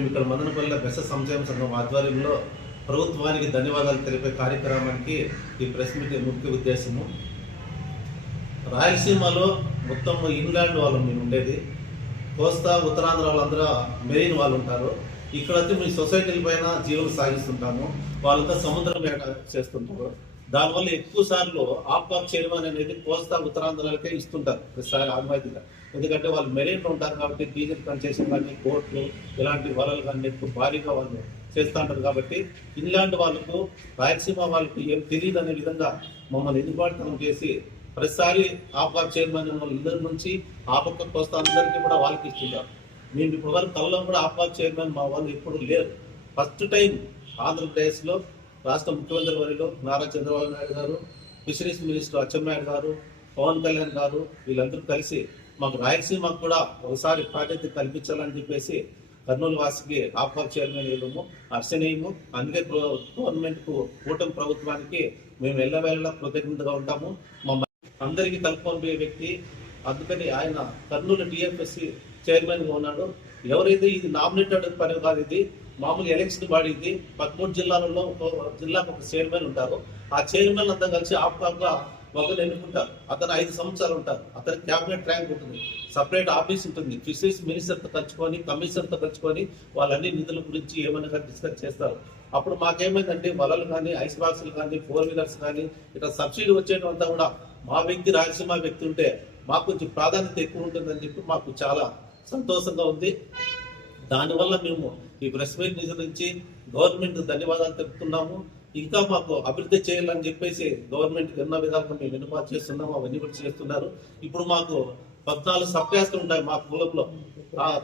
మేము ఇక్కడ మదనపల్లి బెస్త సంక్షేమ సంఘం ఆధ్వర్యంలో ప్రభుత్వానికి ధన్యవాదాలు తెలిపే కార్యక్రమానికి ఈ ప్రెస్ మీట్ ముఖ్య ఉద్దేశము. రాయలసీమలో మొత్తం ఇంగ్లాండ్ వాళ్ళు మేము ఉండేది, కోస్తా ఉత్తరాంధ్ర వాళ్ళందరూ మెరీన్ వాళ్ళు ఉంటారు. ఇక్కడైతే మీ సొసైటీల పైన జీవనం సాగిస్తుంటాము, వాళ్ళంతా సముద్రం వేట చేస్తుంటారు. దానివల్ల ఎక్కువ సార్లు ఆప్కాప్ చైర్మన్ అనేది కోస్తా ఉత్తరాంధ్రలకే ఇస్తుంటారు ప్రతిసారి ఆన్వాయితీగా. ఎందుకంటే వాళ్ళు మెరీన్లో ఉంటారు కాబట్టి డీజిల్ కన్సెషన్ కానీ కోర్టులు ఇలాంటి వలలు కానీ ఎక్కువ భారీగా వాళ్ళు చేస్తూ ఉంటారు. కాబట్టి ఇంగ్లాండ్ వాళ్ళకు రాయలసీమ వాళ్ళకు ఏం తెలియదు అనే విధంగా మమ్మల్ని ఎదురుబాటుతనం చేసి ప్రతిసారి ఆప్కాప్ చైర్మన్ ఇద్దరి నుంచి ఆ పక్క కోస్తా అందరికీ కూడా వాళ్ళకి ఇస్తుంటారు. మేము ఇప్పుడు వరకు కళ్ళలో కూడా ఆప్కాప్ చైర్మన్ మా వాళ్ళు ఎప్పుడు లేరు. ఫస్ట్ టైం ఆంధ్రప్రదేశ్లో రాష్ట్ర ముఖ్యమంత్రి వర్యులు నారా చంద్రబాబు నాయుడు గారు, ఫిషరీస్ మినిస్టర్ అచ్చెన్నాయుడు గారు, పవన్ కళ్యాణ్ గారు వీళ్ళందరూ కలిసి మాకు రాయలసీమకు కూడా ఒకసారి ప్రాధాన్యత కల్పించాలని చెప్పేసి కర్నూలు వాసికి ఆప్కాప్ చైర్మన్ వేయడము అర్చనీయము. అందుకే గవర్నమెంట్కు కూటమి ప్రభుత్వానికి మేము ఎల్లవేళలా కృతజ్ఞతగా ఉంటాము. మా అందరికీ కలుపుకొని వ్యక్తి, అందుకని ఆయన కర్నూలు టీఎఫ్ఎస్సి చైర్మన్గా ఉన్నాడు. ఎవరైతే ఇది నామినేటెడ్ పని కాదు, ఇది మామూలు ఎలక్షన్ బాడీ. ఇది 13 జిల్లాలలో జిల్లాకు ఒక చైర్మన్ ఉంటారు. ఆ చైర్మన్ అంతా కలిసి ఆప్కాప్గా ఒకరు ఎన్నుకుంటారు. అతను 5 సంవత్సరాలు ఉంటారు. అతనికి క్యాబినెట్ ర్యాంక్ ఉంటుంది, సపరేట్ ఆఫీస్ ఉంటుంది, ఫిషరీస్ మినిస్టర్తో కలుసుకొని కమిషనర్తో కలుసుకొని వాళ్ళన్ని నిధుల గురించి ఏమైనా డిస్కస్ చేస్తారు. అప్పుడు మాకేమైందంటే వలలు కానీ ఐస్ బాక్సులు కానీ 4 వీలర్స్ కానీ ఇట్లా సబ్సిడీ వచ్చేటంతా కూడా మా వ్యక్తి రాయలసీమ వ్యక్తి ఉంటే మాకు కొంచెం ప్రాధాన్యత ఎక్కువ ఉంటుందని చెప్పి మాకు చాలా సంతోషంగా ఉంది. దానివల్ల మేము ఈ ప్రెస్ మీట్ నుంచి గవర్నమెంట్ ధన్యవాదాలు తెలుపుతున్నాము. ఇంకా మాకు అభివృద్ధి చేయాలని చెప్పేసి గవర్నమెంట్ ఎన్నో విధాలుగా మేము విన్నపాలు చేస్తున్నాము, అవన్నీ కూడా చేస్తున్నారు. ఇప్పుడు మాకు 14 సబ్ క్యాస్ట్లు ఉంటాయి మా కులంలో.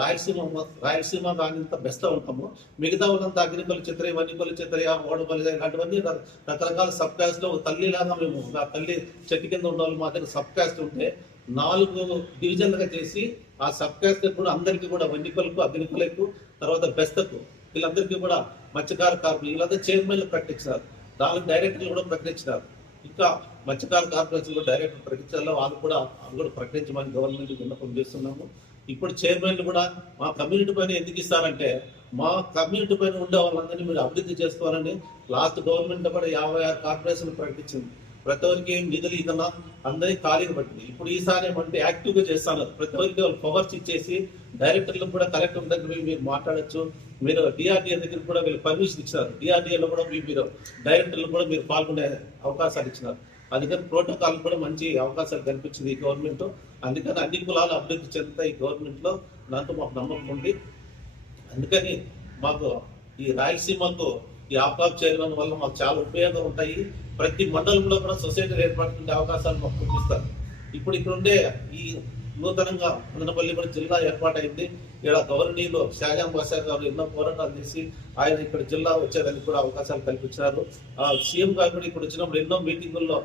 రాయలసీమ దానింత బెస్ట్ ఉంటాము. మిగతా వాళ్ళంతా అగ్నిపల్లి చిత్ర, వన్నిపల్లి చిత్ర, ఓడపల్లి ఇలాంటివన్నీ రకరకాల సబ్ క్యాస్ట్లో తల్లిలాగా మేము ఆ తల్లి చెట్టు కింద ఉండాలి. మా దగ్గర సబ్ క్యాస్ట్ ఉంటే 4 డివిజన్లుగా చేసి ఆ సబ్ క్యాస్ట్ కూడా అందరికీ కూడా వన్నిపల్లికు, అగ్నిపల్లికు, తర్వాత బెస్తకు వీళ్ళందరికీ కూడా మత్స్యకార కార్పొరేషన్ వీళ్ళంతా చైర్మన్లు ప్రకటించినారు. దానికి డైరెక్టర్లు కూడా ప్రకటించినారు. ఇంకా మత్స్యకార కార్పొరేషన్ కూడా డైరెక్టర్ ప్రకటించాలో వాళ్ళు కూడా ప్రకటించమని గవర్నమెంట్ విన్నపం చేస్తున్నాము. ఇప్పుడు చైర్మన్లు కూడా మా కమ్యూనిటీ పైన ఎందుకు ఇస్తారంటే మా కమ్యూనిటీ పైన ఉండే వాళ్ళందరినీ మీరు అభివృద్ధి చేసుకోవాలని లాస్ట్ గవర్నమెంట్ కూడా 56 కార్పొరేషన్లు ప్రకటించింది. ప్రతి ఒక్కరికి నిధులు ఇదన్నా అందరికీ ఖాళీగా పట్టింది. ఇప్పుడు ఈసారి ఏమంటే యాక్టివ్గా చేస్తాను, ప్రతి ఒక్కరికి వాళ్ళు పవర్స్ ఇచ్చేసి డైరెక్టర్లకు కూడా కలెక్టర్ దగ్గర మీరు మాట్లాడచ్చు, మీరు డిఆర్డిఏ దగ్గర కూడా వీళ్ళు పర్మిషన్ ఇచ్చినారు. డిఆర్డిఏలో కూడా మీరు డైరెక్టర్లు కూడా మీరు పాల్గొనే అవకాశాలు ఇచ్చినారు. అందుకని ప్రోటోకాల్ కూడా మంచి అవకాశాలు కల్పించింది ఈ గవర్నమెంట్. అందుకని అన్ని కులాలు అభివృద్ధి చెందుతాయి ఈ గవర్నమెంట్లో, దాంతో మాకు నమ్మకం ఉంది. అందుకని మాకు ఈ రాయలసీమకు ఈ ఆప్కాప్ చైర్మన్ వల్ల మాకు చాలా ఉపయోగం ఉంటాయి. ప్రతి మండలంలో కూడా సొసైటీలు ఏర్పడుతుండే అవకాశాలు మాకు చూపిస్తారు. ఇప్పుడు ఇక్కడ ఉండే ఈ నూతనంగా మదనపల్లి కూడా జిల్లా ఏర్పాటైంది. ఇక్కడ గవర్నీయులు షాజాం బాషా గారు ఎన్నో పోరాటాలు చేసి ఆయన ఇక్కడ జిల్లా వచ్చేదానికి కూడా అవకాశాలు కల్పించారు. సీఎం గారు కూడా ఇక్కడ వచ్చినప్పుడు ఎన్నో మీటింగుల్లో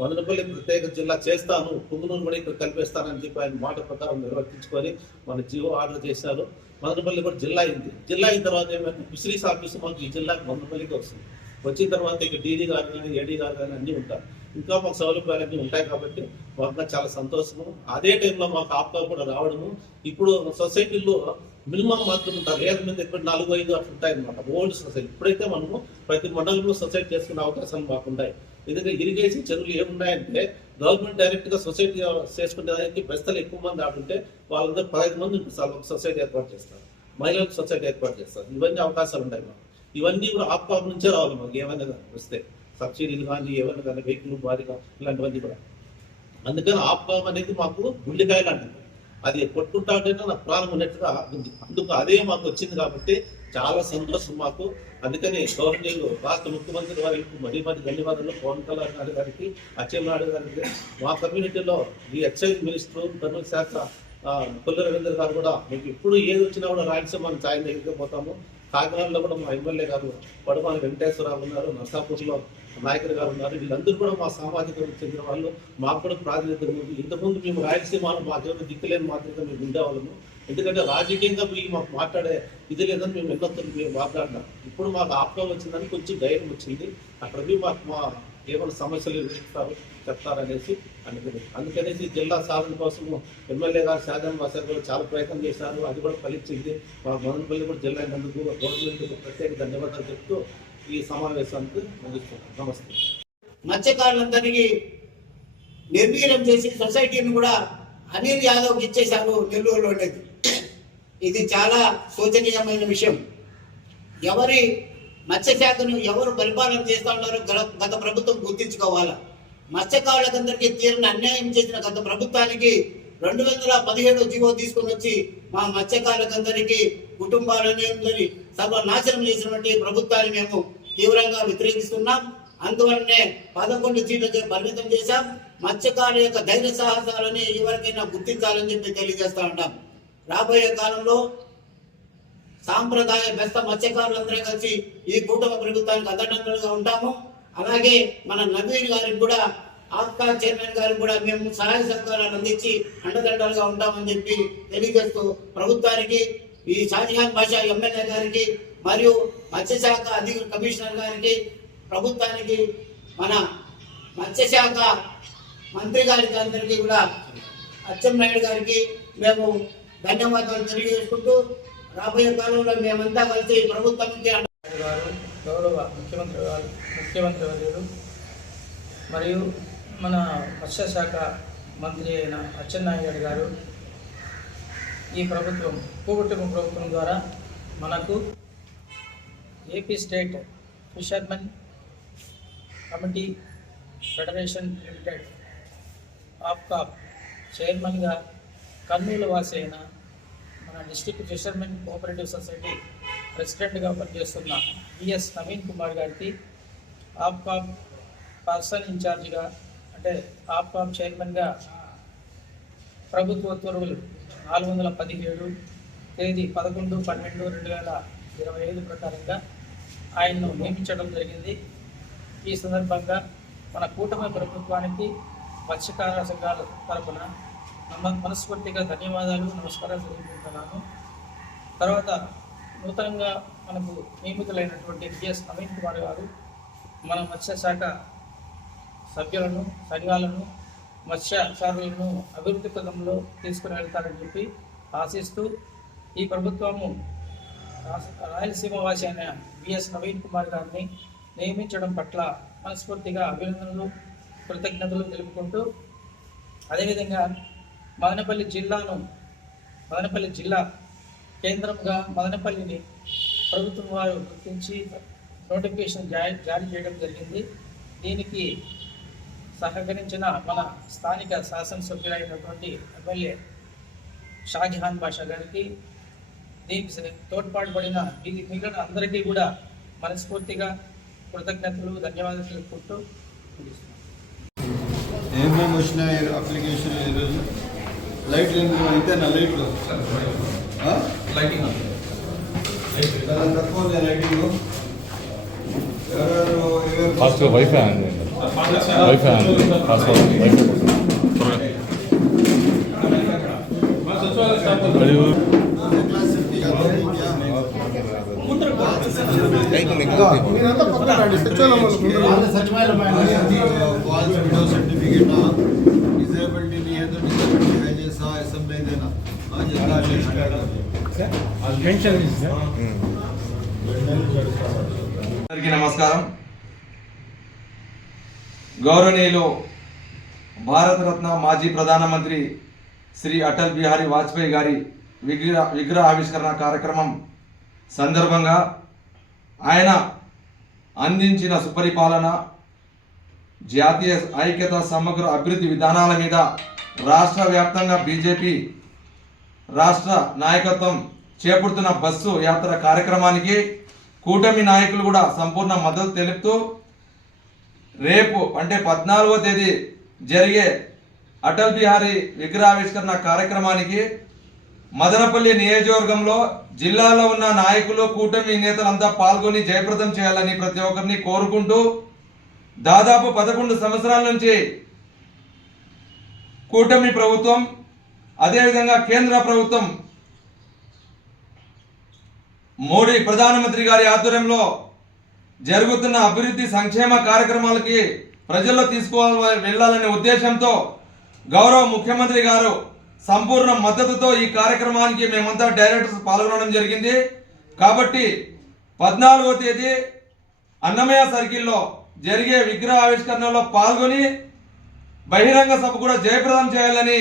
మదనపల్లి ప్రత్యేక జిల్లా చేస్తాను, పుంగనూరు కూడా ఇక్కడ కలిపేస్తానని చెప్పి ఆయన మాట ప్రకారం నిర్వర్తించుకొని మన జీవో ఆర్డర్ చేశారు. మదనపల్లి కూడా జిల్లా అయింది. జిల్లా అయిన తర్వాత ఏమైనా ఫిషరీస్ ఆఫీసు మాకు ఈ జిల్లాకి మదనపల్లికి వస్తుంది. వచ్చిన తర్వాత ఇక డీడీ గారు కానీ ఏడీ గారు కానీ అన్నీ ఉంటారు. ఇంకా మాకు సౌలభ్యాలన్నీ ఉంటాయి కాబట్టి మాకు చాలా సంతోషము. అదే టైంలో మాకు ఆప్కాప్ కూడా రావడము. ఇప్పుడు సొసైటీల్లో మినిమం మాత్రం ఉంటారు, ఏళ్ళ మీద ఇప్పుడు 4-5 అట్లా ఉంటాయన్నమాట ఓల్డ్ సొసైటీ. ఇప్పుడైతే మనము ప్రతి మండలంలో సొసైటీ చేసుకునే అవకాశాలు మాకు ఉన్నాయి. ఎందుకంటే ఇరిగేషన్ చెరువులు ఏమున్నాయంటే గవర్నమెంట్ డైరెక్ట్గా సొసైటీ చేసుకునే దానికి బెస్తలు ఎక్కువ మంది ఆడుంటే వాళ్ళందరూ 15 మంది ఉంటుంది సార్, ఒక సొసైటీ ఏర్పాటు చేస్తారు, మహిళలకు సొసైటీ ఏర్పాటు చేస్తారు. ఇవన్నీ అవకాశాలు ఉన్నాయి మాకు. ఇవన్నీ కూడా ఆప్కాప్ నుంచే రావాలి మాకు. ఏమైనా వస్తే సబ్సిడీలు కానీ ఏమైనా కానీ వెహికల్ భారీగా ఇలాంటివన్నీ కూడా. అందుకని ఆప్కాప్ అనేది మాకు గుండెకాయ లాంటిది. అది కొట్టుకుంటే నాకు ప్రాణం ఉన్నట్టుగా ఉంది. అందుకు అదే మాకు వచ్చింది కాబట్టి చాలా సంతోషం మాకు. అందుకని గవర్నమెంట్ రాష్ట్ర ముఖ్యమంత్రి వారికి మరీ ధన్యవాదాలు. పవన్ కళ్యాణ్ గారికి, అచ్చెన్నాయుడు గారికి, మా కమ్యూనిటీలో ఈ ఎక్సైజ్ మినిస్టర్ కర్నూలు శాఖ కొల్లు రవీంద్ర గారు కూడా మీకు ఇప్పుడు ఏది వచ్చినా కూడా రాయలసీమ సాయం దగ్గరికి పోతాము. కాకినాడలో కూడా మా ఎమ్మెల్యే గారు పడుమాని వెంకటేశ్వరరావు ఉన్నారు, నర్సాపూర్లో నాయకులు గారు ఉన్నారు. వీళ్ళందరూ కూడా మా సామాజిక చెందిన వాళ్ళు. మాకు కూడా ప్రాతినిధ్యం ఉంది. ఇంతకుముందు మేము రాయలసీమలో మా దేవుడు దిక్కులేని మాత్రమే మేము ఉండేవాళ్ళము. ఎందుకంటే రాజకీయంగా మాకు మాట్లాడే ఇది లేదని మేము ఎన్నో మేము మాట్లాడినాం. ఇప్పుడు మాకు ఆప్కాప్ వచ్చిందని కొంచెం ధైర్యం వచ్చింది. అక్కడ మాకు మా ఏమైనా సమస్యలు ఇస్తారు చెప్తారనేసి అందుకనేసి జిల్లా సాధన కోసం ఎమ్మెల్యే గారు షాజహాన్ బాషా కూడా చాలా ప్రయత్నం చేశారు, అది కూడా ఫలించింది. మా మదనపల్లి కూడా జిల్లా అయినందుకు గవర్నమెంట్ ప్రత్యేక ధన్యవాదాలు చెప్తూ ఈ సమావేశానికి ముగిస్తున్నాను. నమస్తే. మత్స్యకారులందరికీ నిర్వీర్యం చేసి సొసైటీని కూడా అనిల్ యాదవ్కి ఇచ్చేశారు నెల్లూరులో ఉండేది. ఇది చాలా శోచనీయమైన విషయం. ఎవరి మత్స్యశాఖను ఎవరు పరిపాలన చేస్తూ ఉన్నారో గత ప్రభుత్వం గుర్తించుకోవాలా. మత్స్యకారులందరికీ తీరిన అన్యాయం చేసిన గత ప్రభుత్వానికి 2017 జీవో తీసుకుని వచ్చి మా మత్స్యకారులందరికీ కుటుంబాలని సర్వనాశనం చేసినటువంటి ప్రభుత్వాన్ని మేము తీవ్రంగా వ్యతిరేకిస్తున్నాం. అందువల్లనే 11 సీట్లకే పరిమితం చేశాం. మత్స్యకారుల యొక్క ధైర్య సాహసాలని ఎవరికైనా గుర్తించాలని చెప్పి తెలియజేస్తా ఉంటాం. రాబోయే కాలంలో సాంప్రదాయ బెస్త మత్స్యకారులందరూ కలిసి ఈ కూటమి ప్రభుత్వానికి అండదండలుగా ఉంటాము. అలాగే మన నవీన్ గారికి కూడా, ఆప్కా చైర్మన్ గారికి కూడా మేము సహాయ సహకారాలు అందించి అండదండలుగా ఉంటామని చెప్పి తెలియజేస్తూ ప్రభుత్వానికి, ఈ షాజహాన్ బాషా ఎమ్మెల్యే గారికి మరియు మత్స్యశాఖ అధికార కమిషనర్ గారికి, ప్రభుత్వానికి, మన మత్స్యశాఖ మంత్రి గారికి అందరికీ కూడా అచ్చెన్నాయుడు గారికి మేము ధన్యవాదాలు తెలియజేసుకుంటూ రాబోయే కాలంలో మేమంతా కలిసి ప్రభుత్వానికి గారు, గౌరవ ముఖ్యమంత్రి వర్యులు మరియు మన మత్స్యశాఖ మంత్రి అయిన అచ్చెన్నాయుడు గారు ఈ ప్రభుత్వం కూటమి ప్రభుత్వం ద్వారా మనకు AP state fishermen committee federation limited ఆప్కాప్ చైర్మన్గా కర్నూలు వాసి అయిన మన డిస్ట్రిక్ట్ ఫిషర్మెన్ కోఆపరేటివ్ సొసైటీ ప్రెసిడెంట్గా పనిచేస్తున్న బిఎస్ నవీన్ కుమార్ గారికి ఆప్కాప్ పర్సన్ ఇన్ఛార్జిగా, అంటే ఆప్కాప్ చైర్మన్గా ప్రభుత్వ ఉత్తర్వులు 417 తేదీ 11/12/2025 ప్రకారంగా ఆయన్ను నియమించడం జరిగింది. ఈ సందర్భంగా మన కూటమి ప్రభుత్వానికి మత్స్యకార సంఘాల తరపున మనస్ఫూర్తిగా ధన్యవాదాలు, నమస్కారాలు తెలియజేస్తున్నాను. తర్వాత నూతనంగా మనకు నియమితులైనటువంటి బిఎస్ నవీన్ కుమార్ గారు మన మత్స్యశాఖ సభ్యులను, సంఘాలను, మత్స్యకారులను అభివృద్ధి పథంలో తీసుకుని వెళ్తారని చెప్పి ఆశిస్తూ ఈ ప్రభుత్వము రాయలసీమ వాసి అయిన బిఎస్ నవీన్ కుమార్ గారిని నియమించడం పట్ల మనస్ఫూర్తిగా అభినందనలు, కృతజ్ఞతలు తెలుపుకుంటూ, అదేవిధంగా మదనపల్లి జిల్లా కేంద్రంగా మదనపల్లిని ప్రభుత్వం వారు గుర్తించి నోటిఫికేషన్ జారీ చేయడం జరిగింది. దీనికి సహకరించిన మన స్థానిక శాసనసభ్యులైనటువంటి ఎమ్మెల్యే షాజహాన్ బాషా గారికి, దీనికి తోడ్పాటుపడిన మిగిలిన అందరికీ కూడా మనస్ఫూర్తిగా కృతజ్ఞతలు, ధన్యవాదాలు తెలుపుకుంటూ ఏమేమి వచ్చినాయి అప్లికేషన్ ఈరోజు? లైట్లు అంతేనా? లైట్లు లైటింగ్ తక్కువ లైటింగ్ ఎవరెవరు ఫాస్ట్ వైఫై అండి, వైఫై అండి, ఫాస్ట్ सर्टिफिकेट डिसेबिलिटी नहीं है तो डिसेबिलिटी है जैसा असेंबली देना అందరికీ నమస్కారం. గౌరవనీయులు భారతరత్న మాజీ ప్రధానమంత్రి శ్రీ అటల్ బిహారీ వాజ్పేయి గారి విగ్రహ ఆవిష్కరణ కార్యక్రమం సందర్భంగా ఆయన అందించిన సుపరిపాలన, జాతీయ ఐక్యత, సమగ్ర అభివృద్ధి విధానాల మీద రాష్ట్ర వ్యాప్తంగా బీజేపీ రాష్ట్ర నాయకత్వం చేపడుతున్న బస్సు యాత్ర కార్యక్రమానికి కూటమి నాయకులు కూడా సంపూర్ణ మద్దతు తెలుపుతూ రేపు అంటే 14వ తేదీ జరిగే అటల్ బిహారీ విగ్రహావిష్కరణ కార్యక్రమానికి మదనపల్లి నియోజకవర్గంలో జిల్లాలో ఉన్న నాయకులు, కూటమి నేతలంతా పాల్గొని జయప్రదం చేయాలని ప్రతి ఒక్కరిని కోరుకుంటూ, దాదాపు 11 సంవత్సరాల నుంచి కూటమి ప్రభుత్వం, అదేవిధంగా కేంద్ర ప్రభుత్వం మోడీ ప్రధానమంత్రి గారి ఆధ్వర్యంలో జరుగుతున్న అభివృద్ధి సంక్షేమ కార్యక్రమాలకి ప్రజల్లో వెళ్ళాలనే ఉద్దేశంతో గౌరవ ముఖ్యమంత్రి గారు సంపూర్ణ మద్దతుతో ఈ కార్యక్రమానికి మేమంతా డైరెక్టర్స్ పాల్గొనడం జరిగింది. కాబట్టి 14వ తేదీ అన్నమయ్య సర్కిల్లో జరిగే విగ్రహ ఆవిష్కరణలో పాల్గొని బహిరంగ సభ కూడా జయప్రదం చేయాలని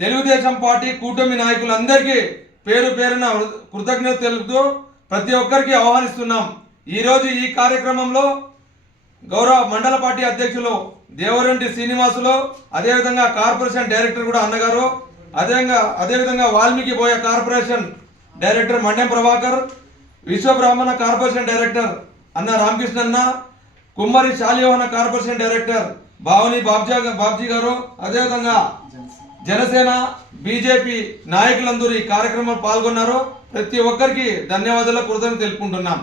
తెలుగుదేశం పార్టీ కూటమి నాయకులందరికీ పేరు పేరున కృతజ్ఞత తెలుపుతూ ప్రతి ఒక్కరికి ఆహ్వానిస్తున్నాం. ఈరోజు ఈ కార్యక్రమంలో గౌరవ మండల పార్టీ అధ్యక్షులు దేవరెడ్డి శ్రీనివాసులు, అదేవిధంగా కార్పొరేషన్ డైరెక్టర్ కూడా అన్నగారు, అదేవిధంగా Valmiki Boya corporation director Mandem Prabhakar, Vishwabrahmana corporation director అన్న రామకృష్ణన్న, కుమ్మరి శాలియోహన కార్పొరేషన్ డైరెక్టర్ భావని బాబ్జీ గారు, అదేవిధంగా జనసేన బీజేపీ నాయకులందరూ ఈ కార్యక్రమంలో పాల్గొన్నారు. ప్రతి ఒక్కరికి ధన్యవాదాలు కృతజ్ఞతలు తెలుపుకుంటున్నాం.